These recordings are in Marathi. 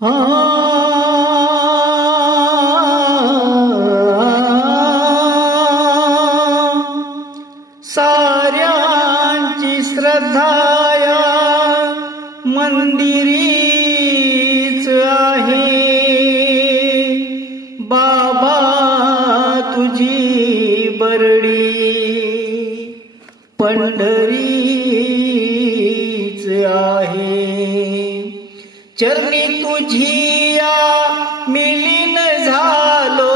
आ साऱ्यांची श्रद्धाया मंदिरीच आहे. बाबा तुझी बरडी पंढरीच आहे. चरणी तुझिया मिलीन झालो,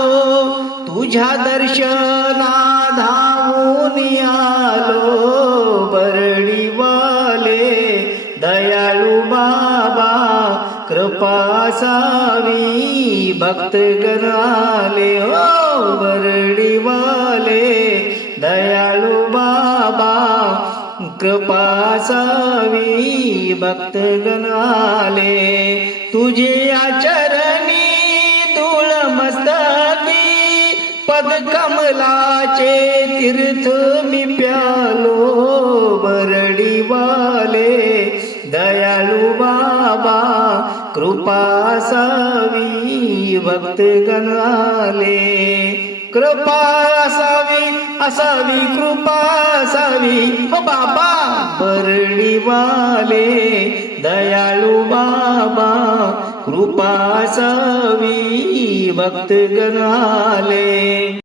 तुझ्या दर्शना धावून आलो. बरडीवाले दयाळू बाबा, कृपा असावी भक्तगण आले. हो बरडीवाले दयाळू बाबा, कृपा असावी भक्तगण आले. तुझे आचरणी धूळ मस्तकी, पदकमलाचे तीर्थ मी प्यालो. बरडीवाले दयाळू बाबा, कृपा असावी भक्तगण आले. कृपा असावी असावी कृपा असावी हो बाबा. बरडीवाले दयाळू बाबा, कृपा असावी भक्तगण आले.